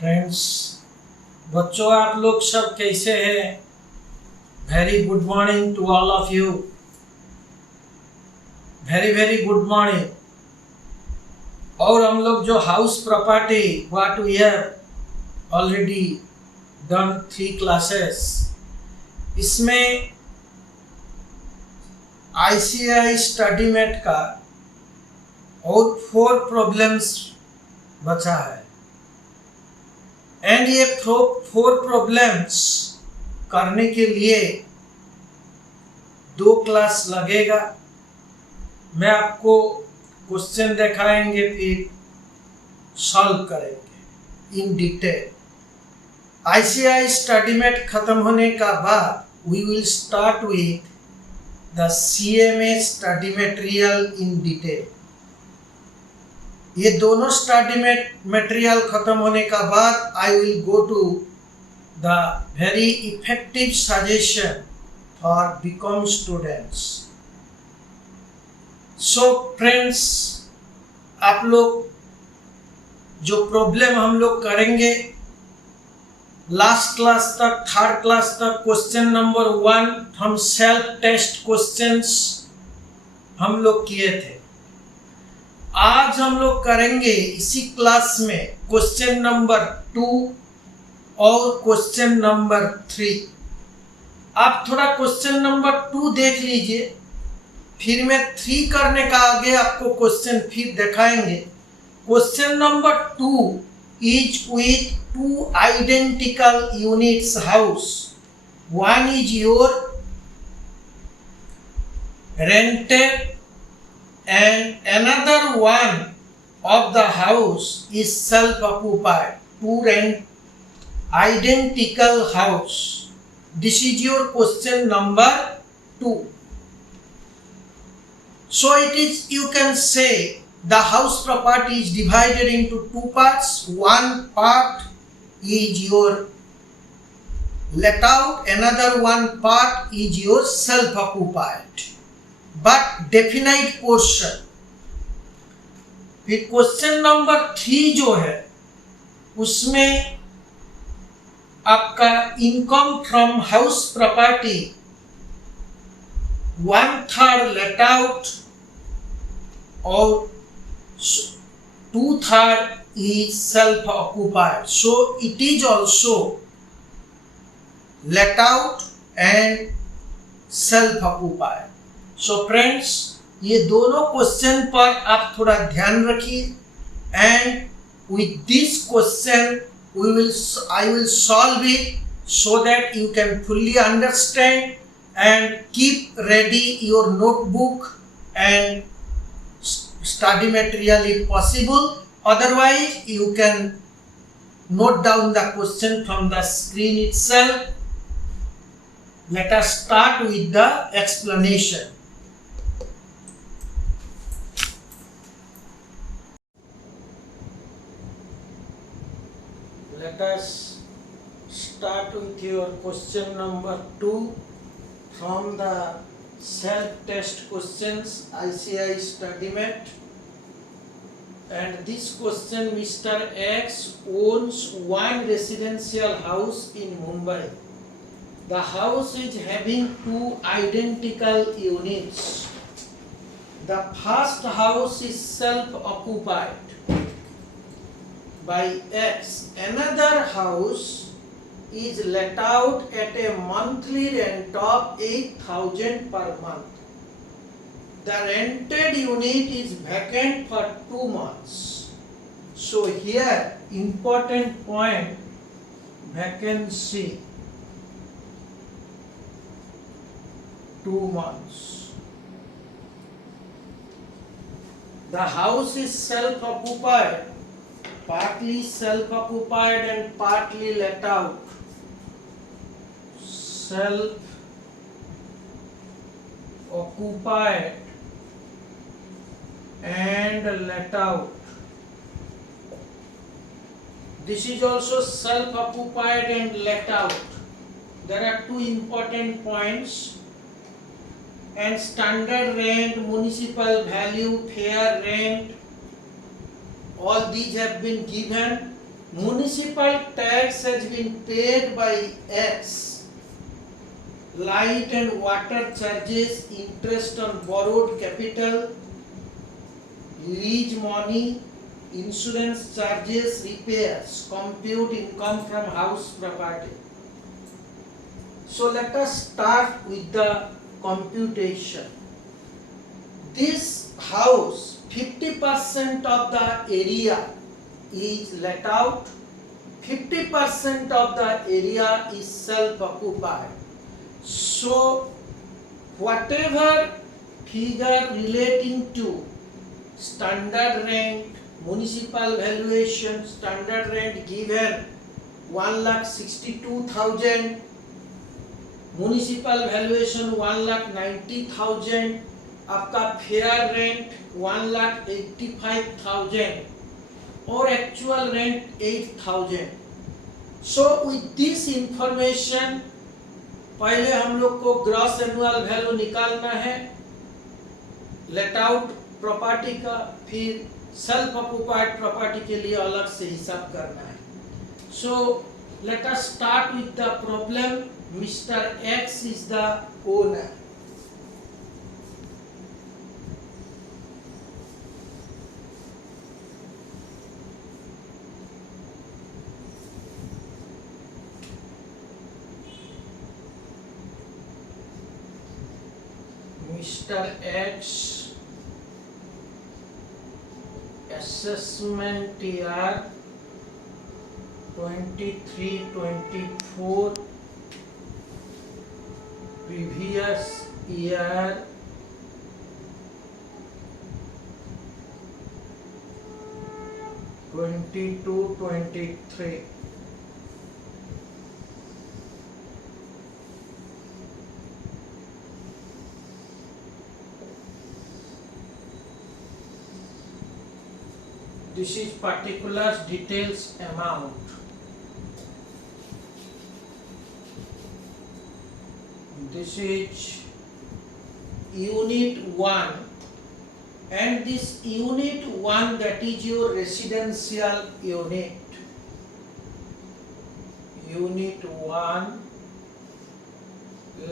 Friends, बच्चों आप लोग सब कैसे हैं? Very good morning to all of you. Very very good morning. और हम लोग जो house property what we have already done 3 classes, इसमें आईसीआई स्टडी मेट का और 4 प्रॉब्लम्स बचा है। एंड ये 4 प्रॉब्लम्स करने के लिए 2 क्लास लगेगा। मैं आपको क्वेश्चन दिखाएंगे, फिर सॉल्व करेंगे in detail. ICI study mate खत्म होने का बाद we will start with the CMA study material in detail. ये दोनों स्टडी मटेरियल खत्म होने का बाद I will go to the very effective suggestion for BCom students. So friends, आप लोग जो प्रॉब्लम हम लोग करेंगे लास्ट क्लास तक, 3rd क्लास तक, क्वेश्चन नंबर 1 हम सेल्फ टेस्ट क्वेश्चंस हम लोग किए थे। आज हम लोग करेंगे इसी क्लास में क्वेश्चन नंबर 2 और क्वेश्चन नंबर 3। आप थोड़ा क्वेश्चन नंबर 2 देख लीजिए, फिर मैं 3 करने का आगे आपको क्वेश्चन फिर दिखाएंगे। Question number 2 is with 2 identical units house. One is your rented and another one of the house is self-occupied. 2 identical house. This is your question number 2. So it is, you can say the house property is divided into 2 parts. One part is your let out, another one part is your self occupied but definite portion. फिर question number 3 जो है उसमें आपका income from house property 1/3 let out और 2/3 is self-occupied. So it is also let out and self-occupied. So friends, ये दोनों question पर आप थोड़ा ध्यान रखिए। And with this question I will solve it so that you can fully understand and keep ready your notebook and study material if possible. Otherwise, you can note down the question from the screen itself. Let us start with the explanation. Let us start with your question number 2 from the self-test questions ICI StudyMate. And this question, Mr. X owns one residential house in Mumbai. The house is having 2 identical units. The first house is self-occupied by X. Another house is let out at a monthly rent of 8,000 per month. The rented unit is vacant for 2 months. So here important point, vacancy 2 months. The house is self-occupied, partly self-occupied and partly let out. Self-occupied and let out. This is also self-occupied and let out. There are 2 important points. And standard rent, municipal value, fair rent, all these have been given. municipal tax has been paid by X, light and water charges, interest on borrowed capital, lease money, insurance charges, repairs, compute income from house property. So let us start with the computation. This house, 50% of the area is let out, 50% of the area is self-occupied. So whatever figure relating to standard rent, municipal valuation, standard rent given 1,62,000, municipal valuation 1,90,000, आपका fair rent 1,85,000 और actual rent 8,000. So with this information पहले हम लोग को gross annual value निकालना है let out property का, फिर सेल्फ ऑक्युपाइड प्रॉपर्टी के लिए अलग से हिसाब करना है. सो let us start with the problem. Mister x is the owner. Mr. X assessment year 23-24, previous year 22-23. This is particulars, details, amount. This is unit 1, and this unit 1, that is your residential unit. Unit 1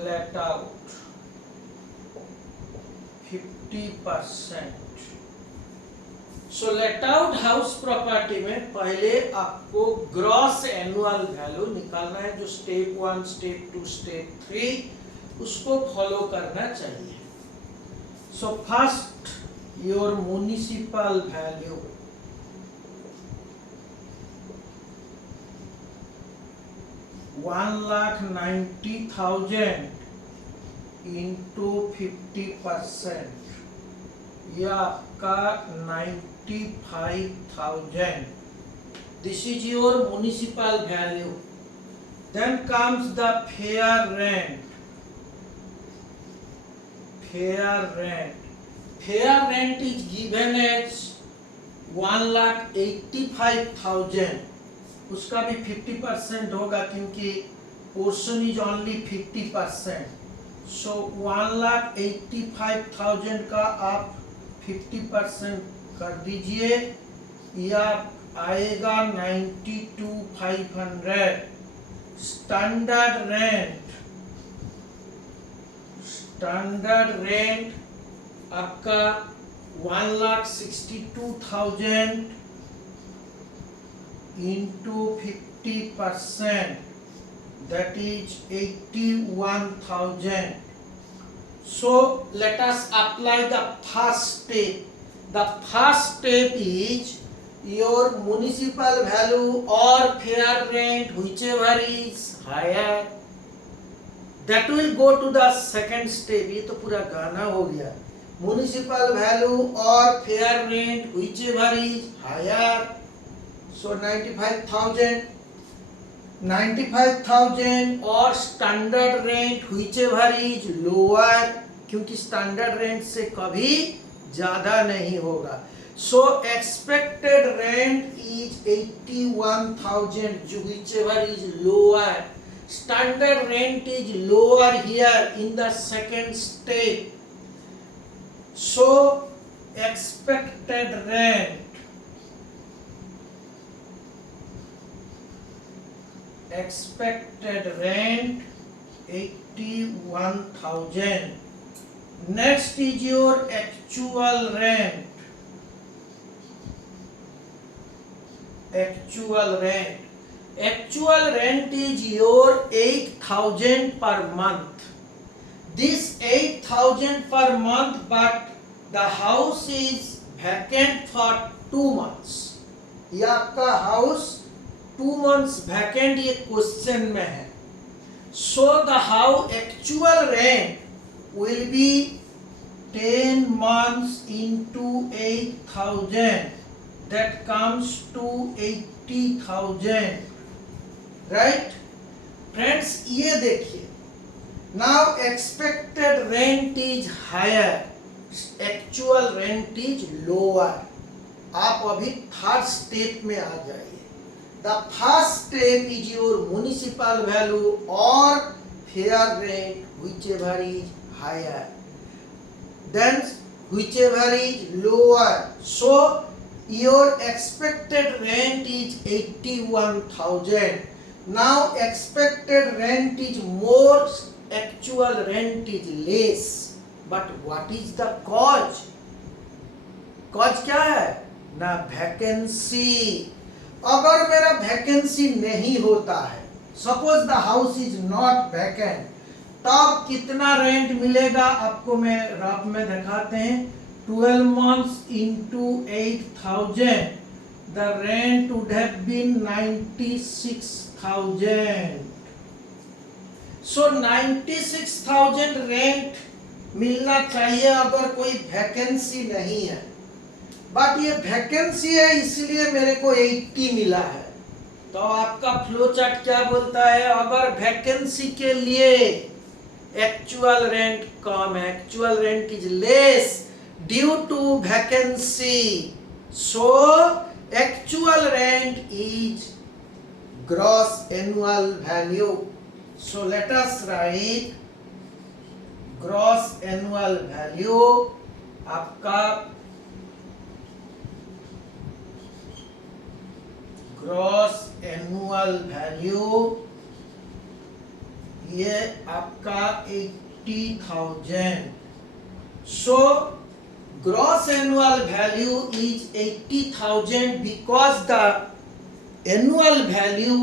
let out 50%. So let out house property में पहले आपको gross annual value निकालना है, जो step 1, step 2, step 3 उसको follow करना चाहिए. So first your municipal value, $1,90,000 into 50%, यह आपका 95,000. This is your municipal value. Then comes the fair rent. Fair rent. Fair rent is given as 1,85,000. उसका भी 50% होगा क्योंकि portion is only 50%. So 1,85,000 का आप 50% कर दीजिए, यह आएगा 92,500. स्टैंडर्ड रेंट आपका 1,62,000 into 50%, that is 81,000. So let us apply the first step. The first step is your municipal value or fair rent, whichever is higher, that will go to the second step. ये तो पूरा गाना हो गया. Municipal value or fair rent, whichever is higher. So 95,000 और standard rent whichever is lower, क्योंकि standard rent से कभी ज्यादा नहीं होगा. सो expected rent is 81,000, whichever is lower. Standard rent is lower here in the second step. So expected rent expected rent 81,000. Next is your actual rent. Actual rent is your 8,000 per month. This 8,000 per month, but the house is vacant for 2 months. ये आपका house 2 months vacant ये question में है. So the house actual rent will be 10 months into 8,000. That comes to 80,000. Right? Friends, ये देखिए. Now expected rent is higher. Actual rent is lower. आप अभी third step में आ जाइए. The first step is your municipal value or fair rent, whichever is higher. Then whichever is lower. So your expected rent is 81,000. Now expected rent is more, actual rent is less. But what is the cause? Cause क्या है? ना vacancy. अगर मेरा vacancy नहीं होता है, suppose the house is not vacant, तब कितना रेंट मिलेगा आपको मैं रफ में दिखाते हैं. 12 months into 8,000, the rent would have been 96,000. So 96,000 rent मिलना चाहिए अगर कोई वैकेंसी नहीं है. बट ये वैकेंसी है इसलिए मेरे को 80 मिला है. तो आपका फ्लो चार्ट क्या बोलता है? अगर वैकेंसी के लिए एक्चुअल रेंट कम है, actual rent is less due to vacancy, so actual rent is gross annual value. So let us write gross annual value. आपका ग्रॉस एनुअल वैल्यू ये आपका 80,000. So gross annual value is 80,000 because the annual value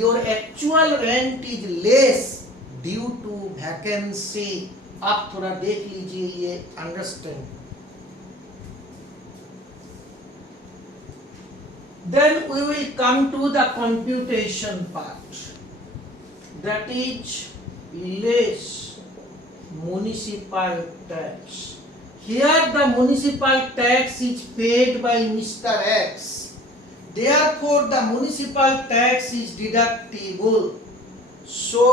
your actual rent is less due to vacancy. आप थोड़ा देख लीजिए ये understand. Then we will come to the computation part, that is less municipal tax. Here the municipal tax is paid by Mr. X. Therefore the municipal tax is deductible. So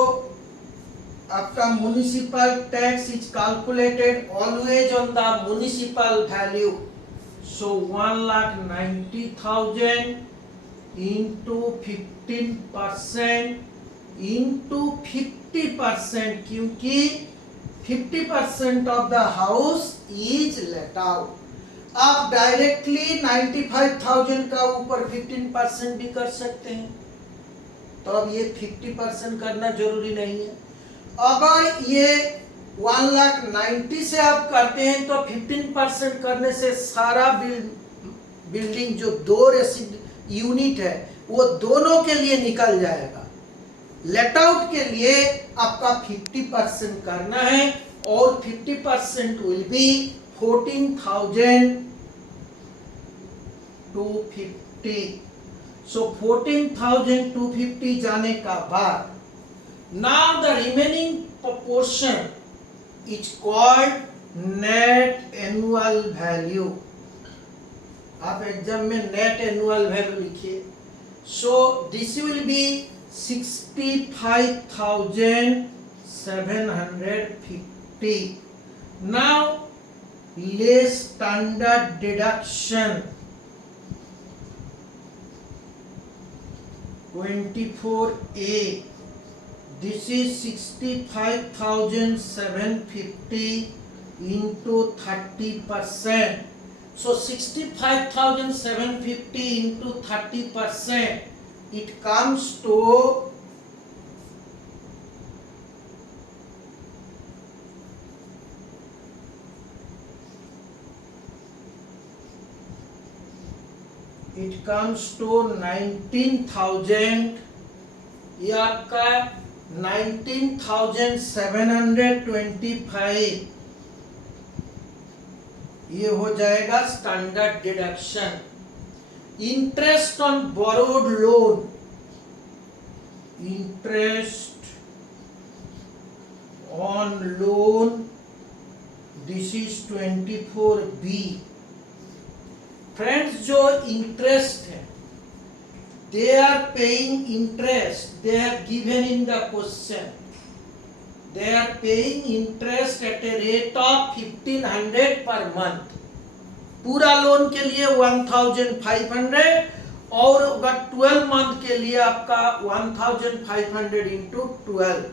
आपका municipal tax is calculated always on the municipal value. So 1,90,000 into 15% into 50%, क्योंकि 50% of the house is let out. आप directly 95,000 का ऊपर 15% भी कर सकते हैं. तो अब ये 50% करना जरूरी नहीं है. अगर ये 1,90,000 से आप करते हैं तो 15% करने से सारा बिल्डिंग जो 2 यूनिट है वो दोनों के लिए निकल जाएगा. लेट आउट के लिए आपका 50% करना है और 50% विल बी 14,250. सो 14,250 जाने का बाद now the remaining portion is called net annual value. आप एग्जाम में net annual value लिखिए. So this will be 65,750. Now less standard deduction 24A. This is 65,750 into 30%. So 65,750 into 30%, it comes to it comes to 19,000, ये आपका 19,725, ये हो जाएगा standard deduction. Interest on borrowed loan, interest on loan, this is 24B। Friends, जो interest है, they are paying interest, they are given in the question, they are paying interest at a rate of 1,500 per month। पूरा loan के लिए 1,500 और 12 month के लिए आपका 1,500 into 12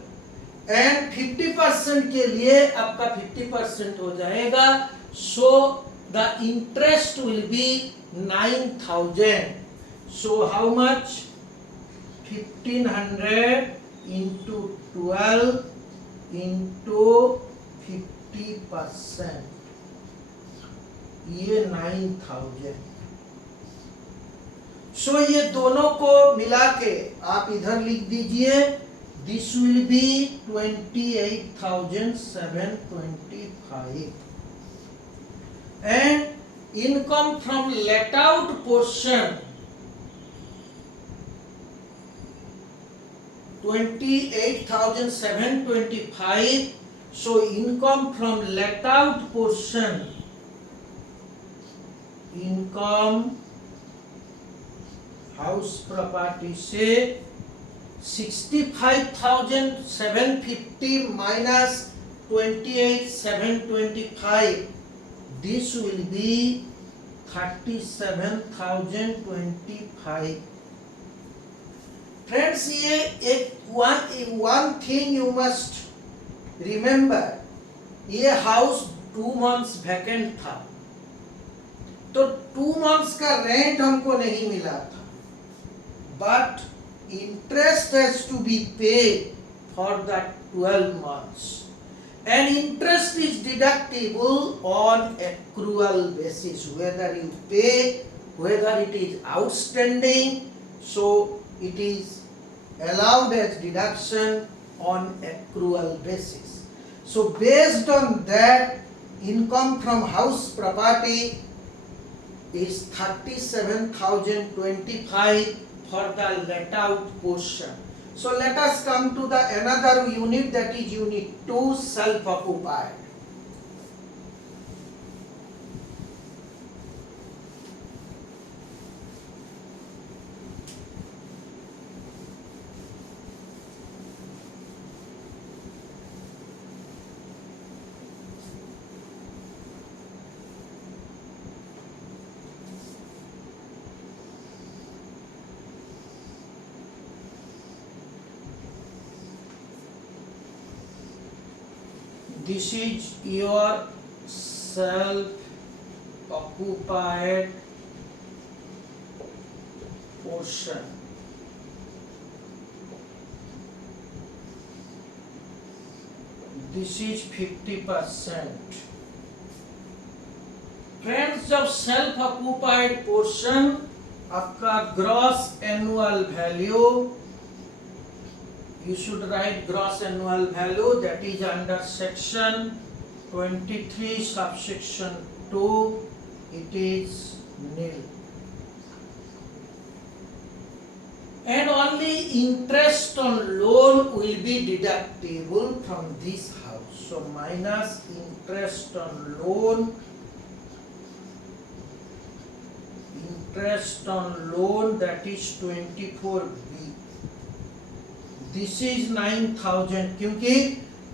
and 50% के लिए आपका 50% हो जाएगा। So the interest will be 9,000। So how much? 1,500 into 12 into 50%, ये 9,000। So ये दोनों को मिला के आप इधर लिख दीजिए, this will be 28,725 and income from let out portion 28,725। So income from let out portion, income house property से 65,750 minus 28,725, this will be 37,025। Friends, ये एक one thing you must remember, ये हाउस 2 months वैकेंट था, तो 2 months का rent हमको नहीं मिला था, but interest has to be paid for the 12 months and interest is deductible on accrual basis, whether you pay, whether it is outstanding, so it is allowed as deduction on accrual basis. So based on that, income from house property is 37,025 for the let out portion. So let us come to the another unit, that is unit 2, self occupied. This is your self-occupied portion. This is 50%. Friends, जब self occupied portion आपका gross annual value, you should write gross annual value, that is under section 23 subsection 2, it is nil, and only interest on loan will be deductible from this house. So minus interest on loan, interest on loan, that is 24B, this is 9,000, क्योंकि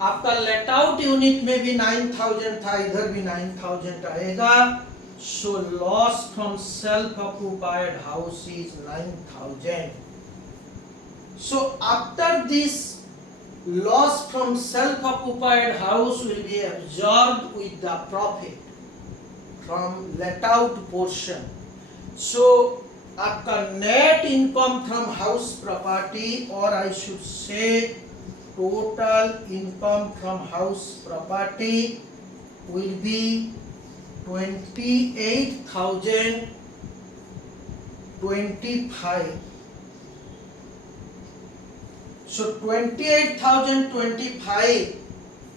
आपका let out unit में भी 9,000 था, इधर भी 9,000 आएगा। So loss from self occupied house is 9,000। So after this loss from self occupied house will be absorbed with the profit from let out portion. So आपका net income from house property, और I should say total income from house property will be 28,000 25. So 28,025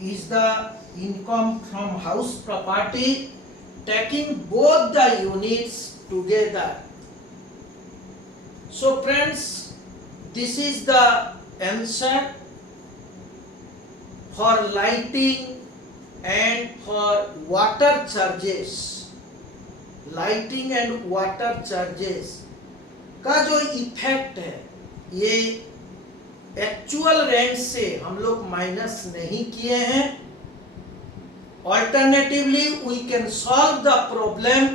is the income from house property, taking both the units together. So friends, this is the answer for lighting and for water charges. Lighting and water charges का जो effect है ये actual rent से हम लोग minus नहीं किए हैं. Alternatively we can solve the problem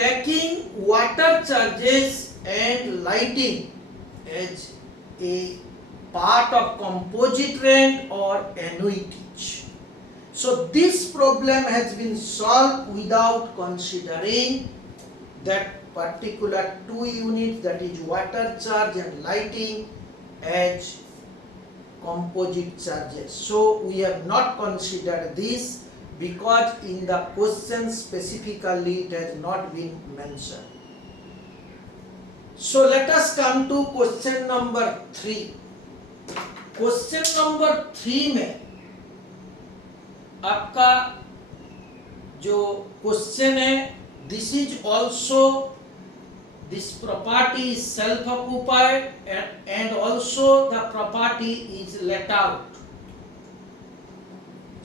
taking water charges and lighting as a part of composite rent और annuities. So this problem has been solved without considering that particular two units, that is water charge and lighting, as composite charges. So we have not considered this because in the question specifically it has not been mentioned. So let us come to question number 3. Question number 3 में आपका जो question है, this is also this property is self occupied and also the property is let out.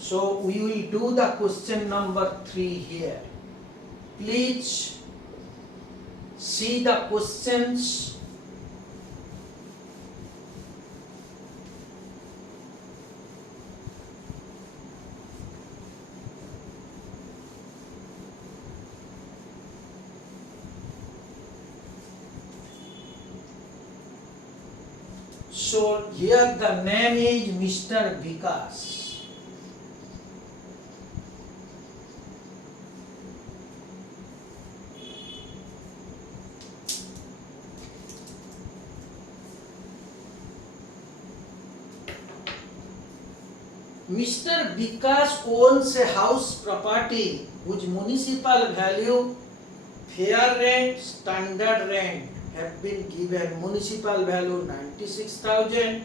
So we will do the question number 3 here. Please see the questions. So here the name is Mr. Vikas. Mr. Vikas owns a house property whose municipal value, fair rent, standard rent have been given. Municipal value 96,000,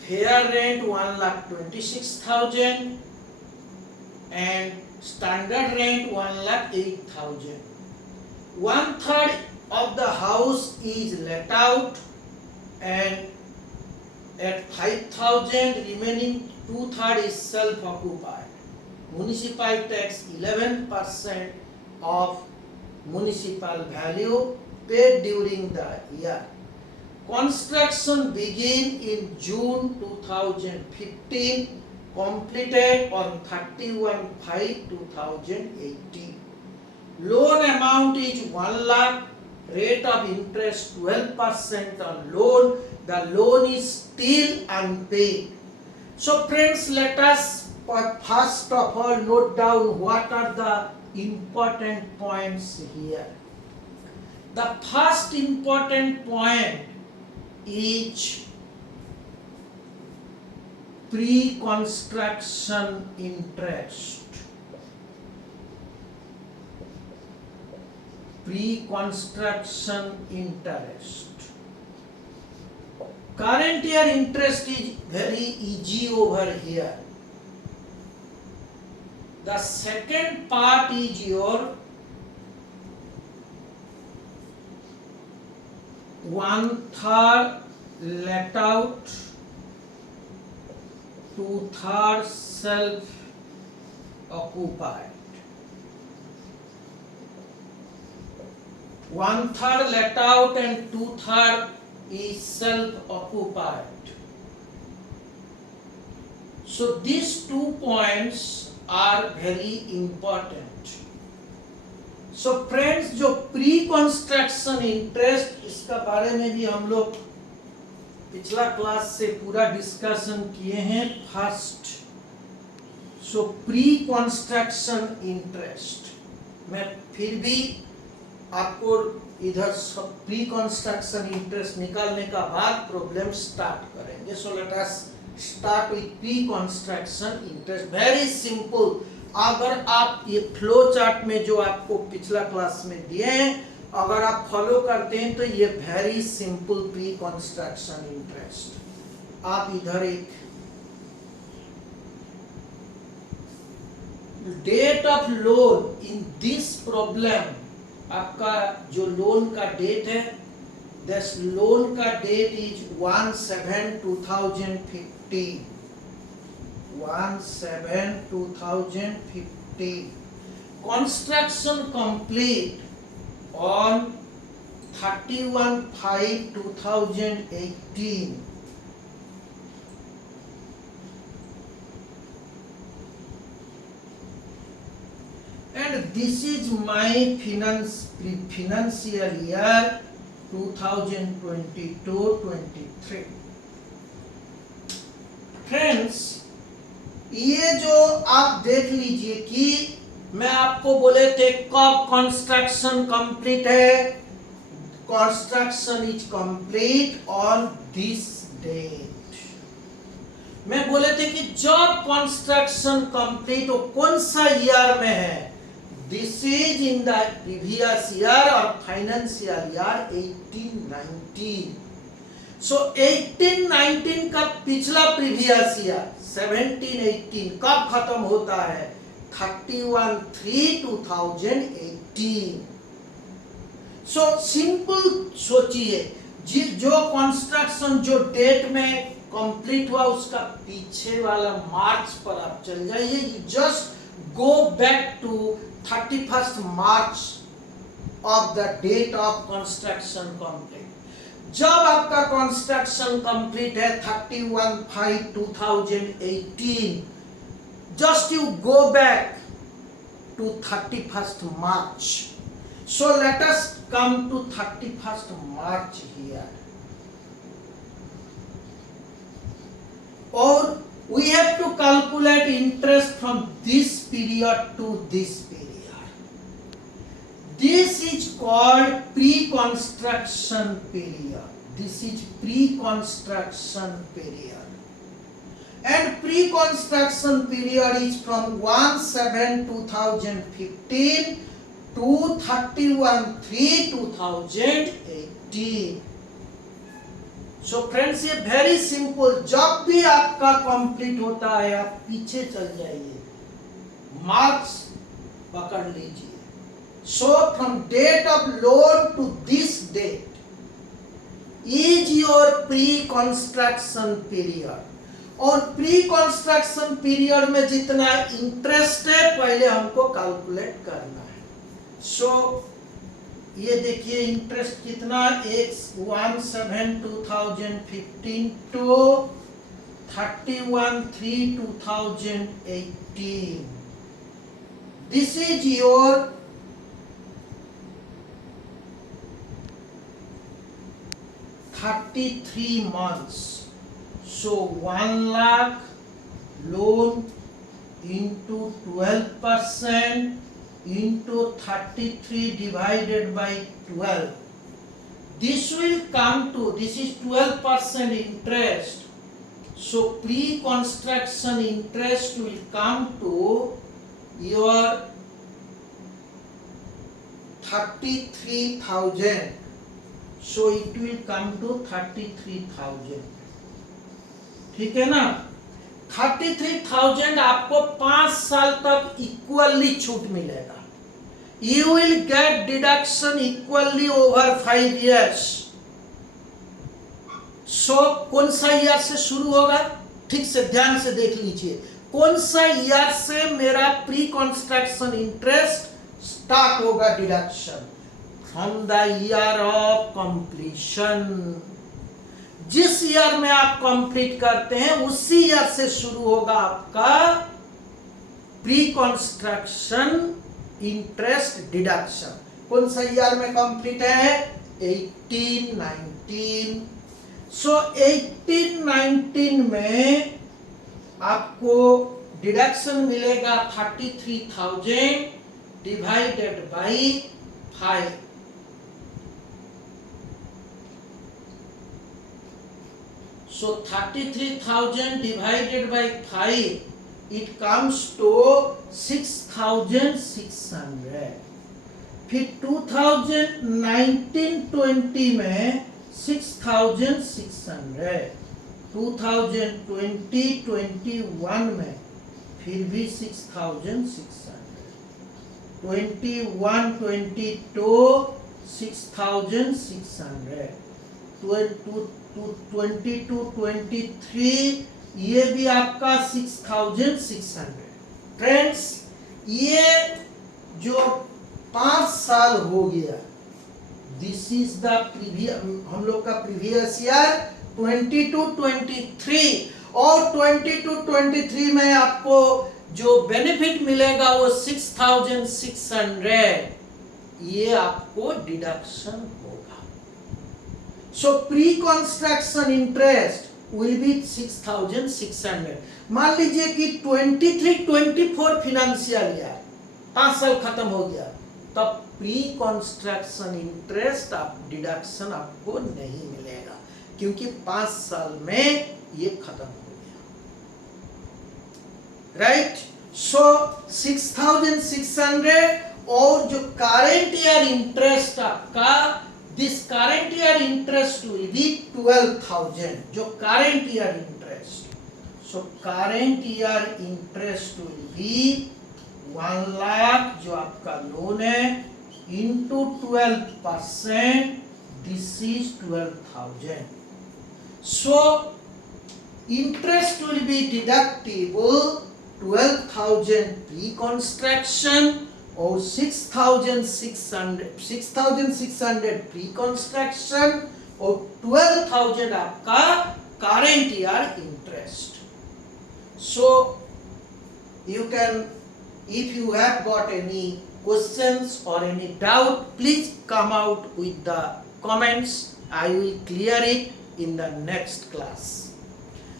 fair rent 1,26,000 and standard rent 1,08,000. 1/3 of the house is let out and at 5,000, remaining 2/3 is self-occupied. Municipal tax 11% of municipal value paid during the year. Construction began in June 2015, completed on 31/5/2018. Loan amount is 1 lakh, rate of interest 12% on loan. The loan is still unpaid. So friends, let us first of all note down what are the important points here. The first important point is pre-construction interest. Pre-construction interest. Current year interest is very easy over here. The second part is your 1/3 let out, 2/3 self occupied. 1/3 let out and 2/3 is self occupied. So these 2 points are very important. So friends, जो pre construction interest, इसका बारे में भी हम लोग पिछला class से पूरा डिस्कशन किए हैं. फर्स्ट, सो प्री कंस्ट्रक्शन इंटरेस्ट, मैं फिर भी आपको इधर प्री कंस्ट्रक्शन इंटरेस्ट निकालने का बाद प्रॉब्लम स्टार्ट करेंगे. सो let us start with pre construction interest. Very simple. अगर आप ये फ्लो चार्ट में जो आपको पिछला क्लास में दिए हैं अगर आप फॉलो करते हैं तो ये very simple pre construction interest. आप इधर एक date of loan in this problem, आपका जो लोन का डेट है, दिस लोन का date is 1/7/2015, 1/7/2015, construction complete on 31/5/2018, and this is my financial year 2022-23। Friends, ये जो आप देख लीजिए कि मैं आपको बोले थे कब कंस्ट्रक्शन कंप्लीट है, construction is complete on this date. मैं बोले थे कि जब कंस्ट्रक्शन कंप्लीट हो, कौन सा ईयर में है, this is in the previous year और फाइनेंशियल ईयर 18-19। सो 18-19 का पिछला प्रीवियस ईयर 17-18 कब खत्म होता है, 31/3/2018। सो सिंपल सोचिए, जो कंस्ट्रक्शन जो डेट में कंप्लीट हुआ उसका पीछे वाला मार्च पर आप चल जाइए। You just go back to 31st March of the date of construction complete. जब आपका कंस्ट्रक्शन कंप्लीट है 31/5/2018, just you go back to 31st March. So let us come to 31st March here. Or we have to calculate interest from this period to this period. This is called pre-construction period. This is pre-construction period. And pre-construction period is from 1/7/2015 to 31/3/2018। So friends, ये very simple, जब भी आपका complete होता है आप पीछे चल जाइए, मार्क्स पकड़ लीजिए। So from date of loan to this date is your pre construction period. और प्री कंस्ट्रक्शन पीरियड में जितना इंटरेस्ट है पहले हमको कैलकुलेट करना है। सो ये देखिए इंटरेस्ट कितना, 1/7/2015 to 31/3/2018। This is your 33 months। So 1 lakh loan into 12% into 33 divided by 12. This will come to, this is 12% interest. So pre-construction interest will come to your 33,000. So it will come to 33,000। ठीक है ना, 33,000 आपको 5 साल तक equally छूट मिलेगा। You will get deduction equally over 5 years। सो कौन सा ईयर से शुरू होगा, ठीक से ध्यान से देख लीजिए, कौन सा ईयर से मेरा प्री कंस्ट्रक्शन इंटरेस्ट स्टार्ट होगा deduction, from the year of completion. जिस ईयर में आप कंप्लीट करते हैं उसी ईयर से शुरू होगा आपका प्री कंस्ट्रक्शन इंटरेस्ट डिडक्शन। कौन सा ईयर में कंप्लीट है, 18-19। सो 18-19 में आपको डिडक्शन मिलेगा 33,000 divided by 5। So 33,000 divided by 5, it comes to 6,600. फिर 2019-20 में 6,600, 2020-21 में फिर भी 6,600, 21-22 6,600, 22-23 ये भी आपका 6,600। फ्रेंड्स, ये जो 5 साल हो गया, दिस इज द प्रीवियस, हम लोग का प्रीवियस ईयर 22-23, और 22-23 में आपको जो बेनिफिट मिलेगा वो 6,600, ये आपको डिडक्शन होगा। सो pre construction interest will be 6,600। मान लीजिए कि 23-24 फाइनेंशियल ईयर 5 साल खत्म हो गया, तब प्री कंस्ट्रक्शन इंटरेस्ट आप डिडक्शन आपको नहीं मिलेगा, क्योंकि 5 साल में ये खत्म हो गया, राइट। सो 6,600, और जो करेंट ईयर इंटरेस्ट आपका, this current year interest will be 12,000, जो current year interest. So current year interest will be 1 lakh, जो आपका लोन है, into 12%, this is 12,000। So interest will be deductible 12,000 pre construction और 6,600 प्री कंस्ट्रक्शन और 12,000 आपका current year interest. So you can, if you have got any questions or any doubt, please come out with the comments. I will clear it in the next class.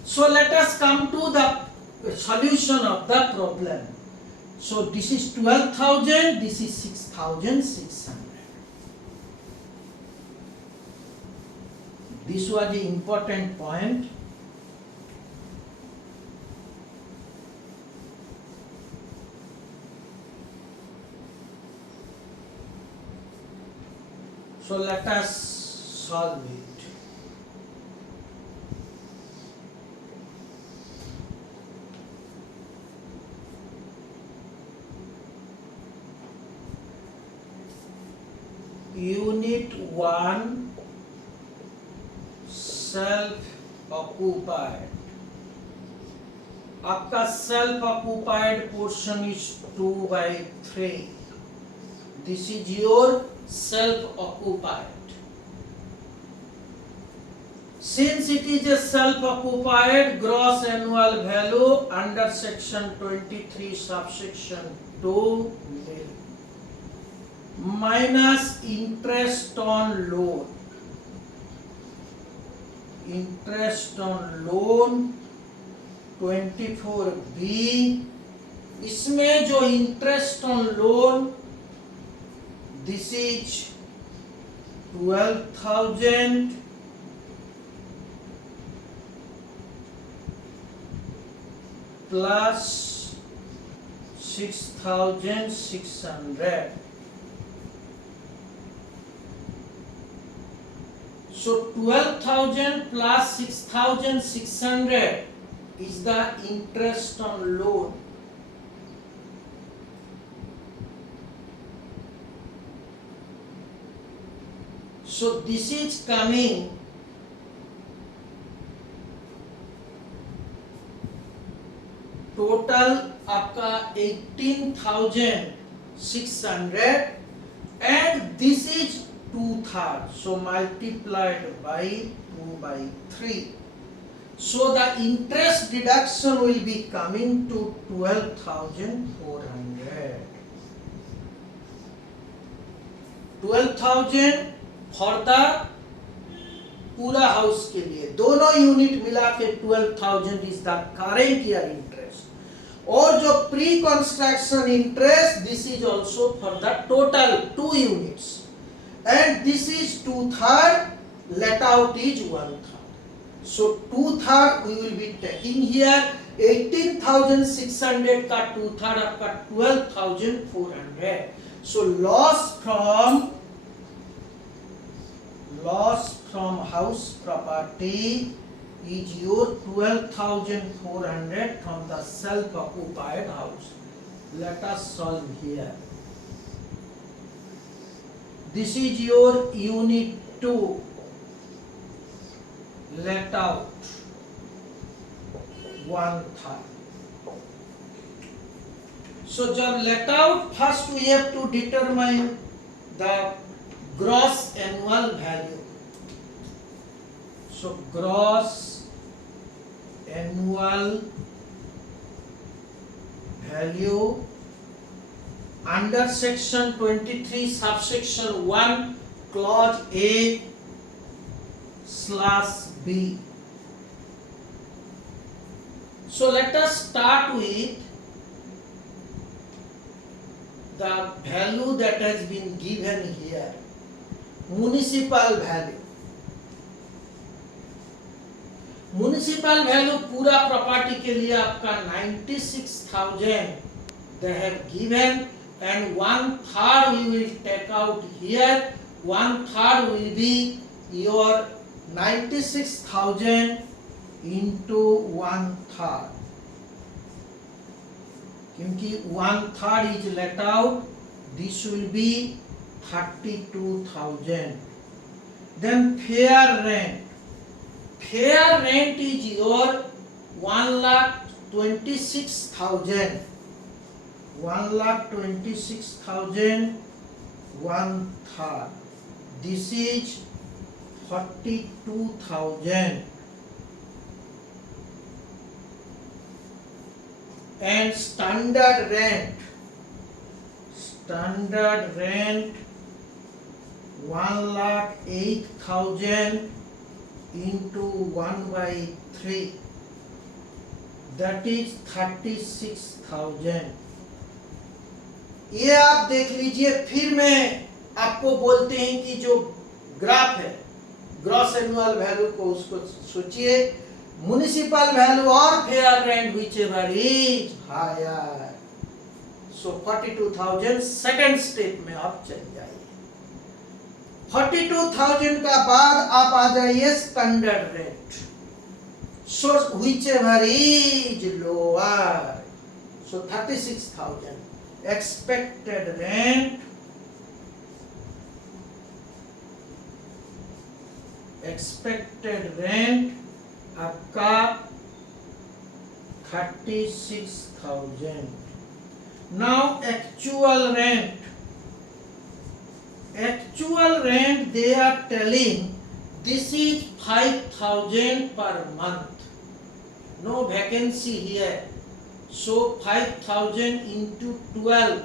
So let us come to the solution of the problem. So this is 12,000, this is 6,600. This was the important point. So let us solve it. Unit 1, self occupied. आपका self occupied portion is 2/3. This is your self occupied. Since it is a self occupied, gross annual value under section 23 subsection 2 minus interest on loan. Interest on loan 24B, इसमें जो interest on loan, this is 12,000 plus 6,600. So 12,000 plus 6,600 is the interest on loan. So this is coming total आपका 18,600, and this is 2/3, so multiplied by 2/3. So the interest deduction will be coming to 12,400. 12,000 for the पूरा house के लिए, दोनों unit मिला के 12,000 is the current year interest, और जो pre construction interest, this is also for the total 2 units, and this is 2/3, let out is 1/3. So 2/3 we will be taking here. 18,600 का 2/3 आपका 12,400. So loss from house property is your 12,400 from the self-occupied house. Let us solve here. This is your unit 2. Let out 1/3. So जब let out, first we have to determine the gross annual value. So gross annual value under section 23 subsection 1 clause A/B. So let us start with the value that has been given here, municipal value. Municipal value पूरा property के लिए आपका 96,000 they have given, and 1/3 we will take out here. 1/3 will be your 96,000 into 1/3. क्योंकि 1/3 is let out, this will be 32,000. Then fair rent. Fair rent is your 1,26,000. 1,26,000 1/3. This is 42,000. And standard rent 1,08,000 into 1/3, that is 36,000. ये आप देख लीजिए। फिर मैं आपको बोलते हैं कि जो ग्राफ है ग्रॉस एनुअल वैल्यू को उसको सोचिए, म्युनिसिपल वैल्यू और fair rent whichever is higher. So 42,000 second step में आप चले जाइए। 42,000 का बाद आप आ जाइए standard rate. So whichever is lower, so 36,000 expected rent आपका 36,000। Now actual rent they are telling this is 5,000 per month, no vacancy here, so 5,000 into 12,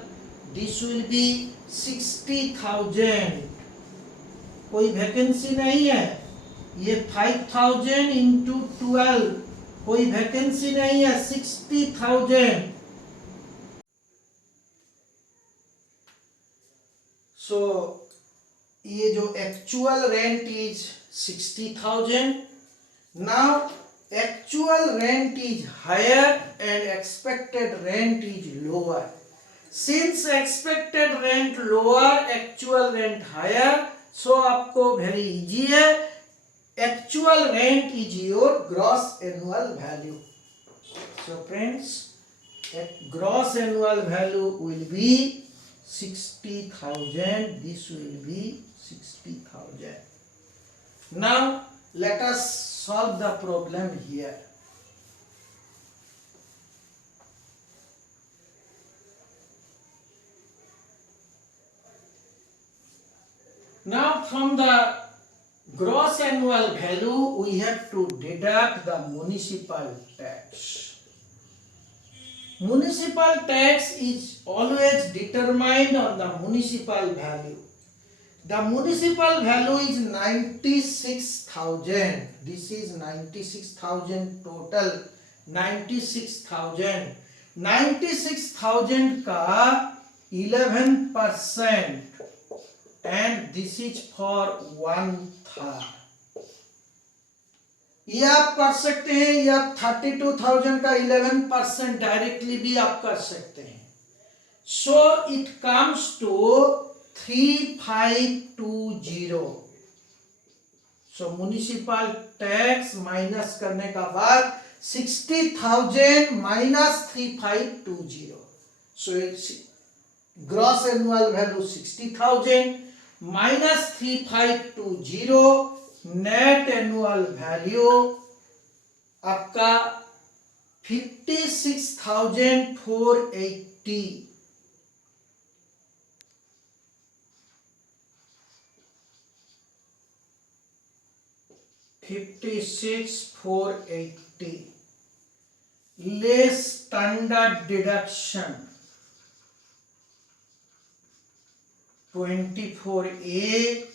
this will be 60,000। कोई वैकेंसी नहीं है। ये 5,000 into 12, कोई वैकेंसी नहीं है, 60,000। सो ये जो actual rent is 60,000। Now actual rent is higher and expected rent is lower. Since expected rent lower, actual rent higher, so आपको वेरी इजी है। Actual rent is your gross annual value. So friends, gross annual value will be 60,000. This will be 60,000. Now let us solve the problem here. Now from the gross annual value we have to deduct the municipal tax. Municipal tax is always determined on the municipal value. The municipal value is 96,000. This is 96,000 total. 96,000. 96,000 का 11%, and this is for 1/3. ये आप कर सकते हैं, या 32,000 का 11% directly भी आप कर सकते हैं। So it comes to 3520. So municipal tax minus करने का बाद 60,000 minus 3520. So it's gross annual value 60,000 minus 3520, net annual value आपका 56,480. less standard deduction 24A.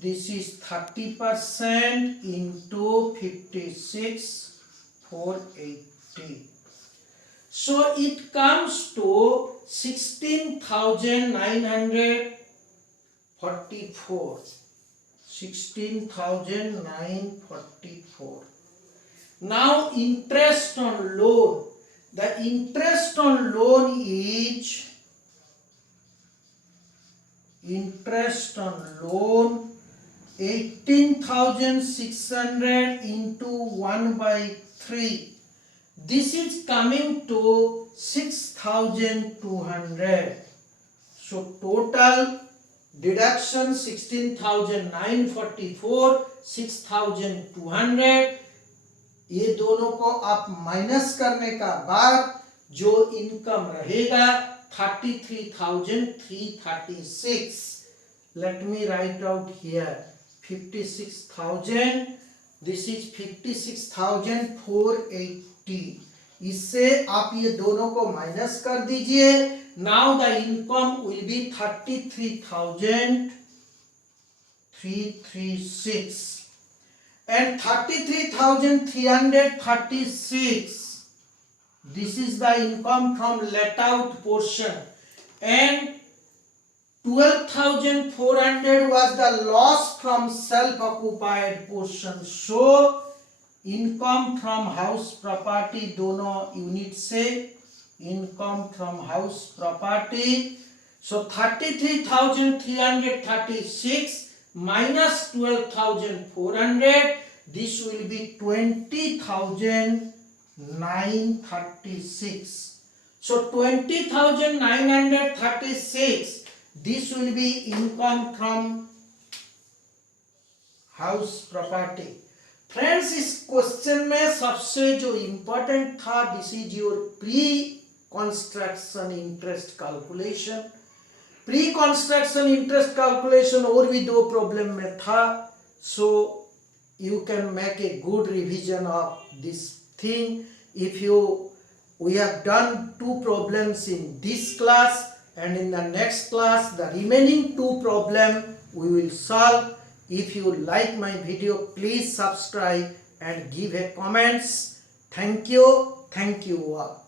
This is 30% into 56,480. So it comes to 16,944. 16,944. Now interest on loan. The interest on loan is interest on loan 18,600 into 1/3. This is coming to 6,200. So total deduction 16,944, 6,200. ये दोनों को आप minus करने का बाद जो income रहेगा 33,336. Let me write out here 56,000. This is 56,480. इससे आप ये दोनों को माइनस कर दीजिए. Now the income will be 33,336 and 33,336. This is the income from let out portion, and 12,400 was the loss from self occupied portion. So income from house property दोनों unit से income from house property. So 33,336 minus 12,400. This will be 20,936. So 20,936. This will be income from house property. Friends, इस question में सबसे जो important था, this is your pre construction interest calculation. Pre construction interest calculation और भी दो problem में था. So you can make a good revision of this thing. If you we have done 2 problems in this class, and in the next class the remaining 2 problem we will solve. If you like my video, please subscribe and give a comments. Thank you all.